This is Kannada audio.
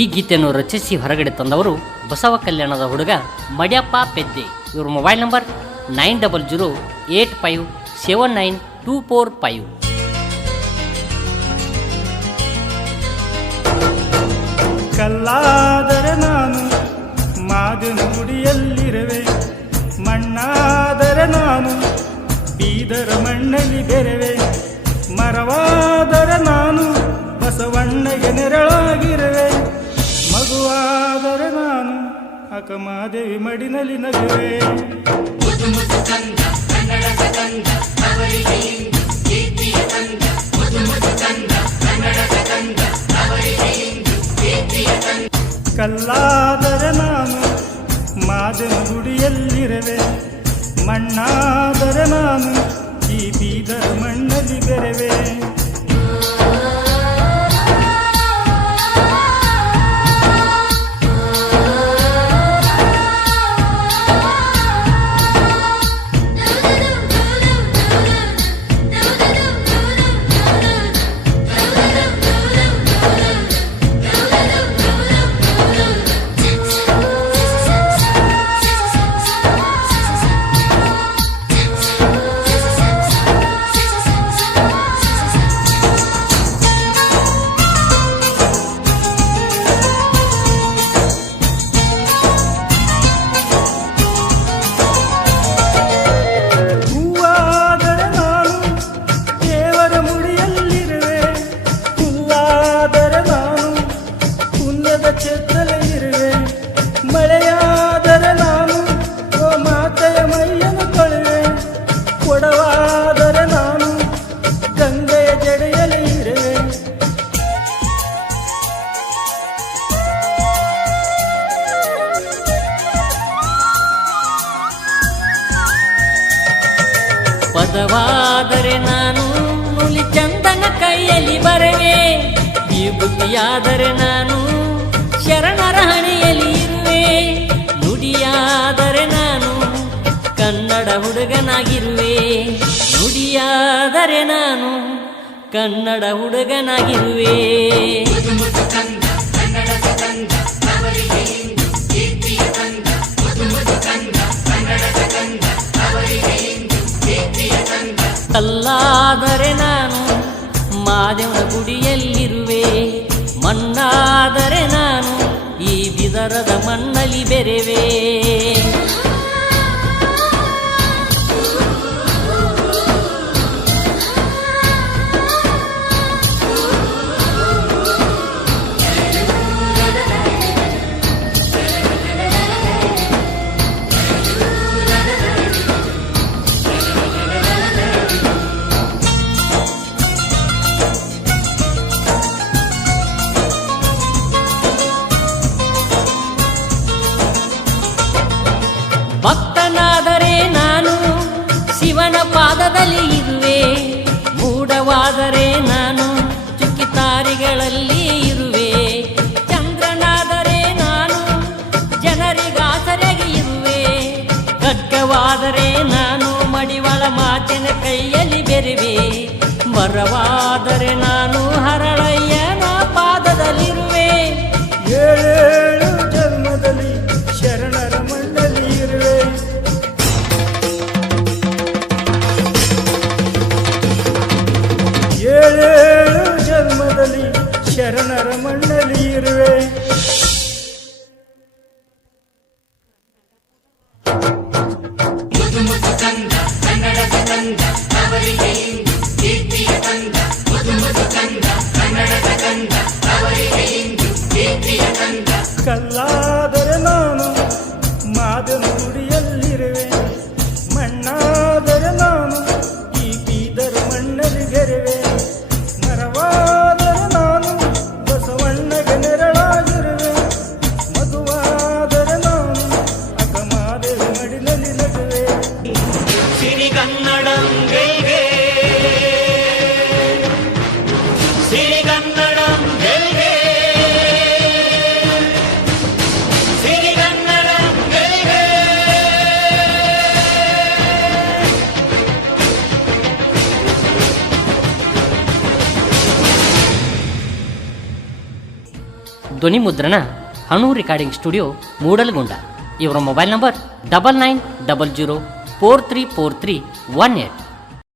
ಈ ಗೀತೆಯನ್ನು ರಚಿಸಿ ಹೊರಗಡೆ ತಂದವರು ಬಸವ ಕಲ್ಯಾಣದ ಹುಡುಗ ಮಡ್ಯಪ್ಪ ಪೆದ್ದೆ. ಇವ್ರ ಮೊಬೈಲ್ ನಂಬರ್ 9008579245. ಕಲ್ಲಾದರೆ ನಾನು ಮಾದಿನ ಗುಡಿಯಲ್ಲಿರುವೆ, ಮಣ್ಣಾದರೆ ನಾನು ಬೀದರ ಮಣ್ಣಲ್ಲಿ ಬೆರೆವೆ, ಮರವಾದರೆ ನಾನು ಬಸವಣ್ಣಗೆ ನೆರಳಾಗಿರುವೆ, ಮಗುವಾದರೆ ನಾನು ಅಕಮಾದೇವಿ ಮಡಿನಲ್ಲಿ ನಗುವೆ. ಕಲ್ಲಾದರೆ ನಾನು ಮಾದಿನ ಗುಡಿಯಲ್ಲಿರುವೆ, ಮಣ್ಣಾದರೆ ನಾನು ಈ ಬೀದರ ಮಣ್ಣಲ್ಲಿ ಬೆರೆವೆ. ಮಳೆಯಾದರೆ ನಾನು ಓ ಮಾತೆಯ ಮೈಯನ್ನು ತೊಳೆವೆ, ಕೊಡವಾದರೆ ನಾನು ಗಂಗೆಯ ಜಡೆಯಲ್ಲಿ ಇರುವೆ. ಪದವಾದರೆ ನಾನು ನುಲಿ ಚಂದನ ಕೈಯಲ್ಲಿ ಬರವೆ, ವಿಭೂತಿಯಾದರೆ ನಾನು ಶರಣರ ಹಣೆಯಲ್ಲಿ ಇರುವೆ, ನುಡಿಯಾದರೆ ನಾನು ಕನ್ನಡ ಹುಡುಗನಾಗಿರುವೆ, ನುಡಿಯಾದರೆ ನಾನು ಕನ್ನಡ ಹುಡುಗನಾಗಿರುವೆ. ಕಲ್ಲಾದರೆ ನಾನು ಮಾದೇವನ ಗುಡಿಯಲ್ಲಿರುವೆ, ಮಣ್ಣಾದರೆ ನಾನು ಈ ಬಿದರದ ಮಣ್ಣಲ್ಲಿ ಬೆರೆವೆ. ಭಕ್ತನಾದರೆ ನಾನು ಶಿವನ ಪಾದದಲ್ಲಿ ಇರುವೆ, ಮೂಢವಾದರೆ ನಾನು ಚುಕ್ಕಿತಾರಿಗಳಲ್ಲಿ ಇರುವೆ, ಚಂದ್ರನಾದರೆ ನಾನು ಜನರಿಗಾಸರೆಗೆ ಇರುವೆ, ಖಡ್ಗವಾದರೆ ನಾನು ಮಡಿವಾಳ ಮಾತಿನ ಕೈಯಲ್ಲಿ ಬೆರೆವೆ, ಮರವಾದರೆ ನಾನು ಹರಳಯ್ಯನ ಪಾದದಲ್ಲಿರುವೆ. ಏಳೇಳು ಜನ್ಮದಲ್ಲಿ ಶರಣರ ಮಣ್ಣಲ್ಲಿ ಇರುವೆ, ಏಳೇಳು ಜನ್ಮದಲ್ಲಿ ಶರಣರ ಮಣ್ಣಲ್ಲಿ ಇರುವೆ. ಕಲ್ಲಾದರೆ ನಾನು ಮಾದನ ಗುಡಿಯಲ್ಲಿರುವೆ, ಮಣ್ಣಾದರೆ ನಾನು ಈ ಬೀದರ ಮಣ್ಣಲ್ಲಿ ಬೆರೆವೆ, ಮರವಾದರೆ ನಾನು ಬಸವಣ್ಣಗೆ ನೆರಳಾಗಿರುವೆ, ಮಗುವಾದರೆ ನಾನು ಅಕಮಾದೇವಿ ಮಡಿಲಲ್ಲಿ ನಗುವೆ. ಸಿರಿಗನ್ನಡಂ ಗೆಲ್ಗೆ, ಸಿರಿಗನ್ನಡಂ ಗೆಲ್ಗೆ, ಧ್ವನಿ ಮುದ್ರಣ ಹಣು ರೆಕಾರ್ಡಿಂಗ್ ಸ್ಟುಡಿಯೋ ಮೂಡಲ್ಗುಂಡ. ಇವರ ಮೊಬೈಲ್ ನಂಬರ್ 9900434318.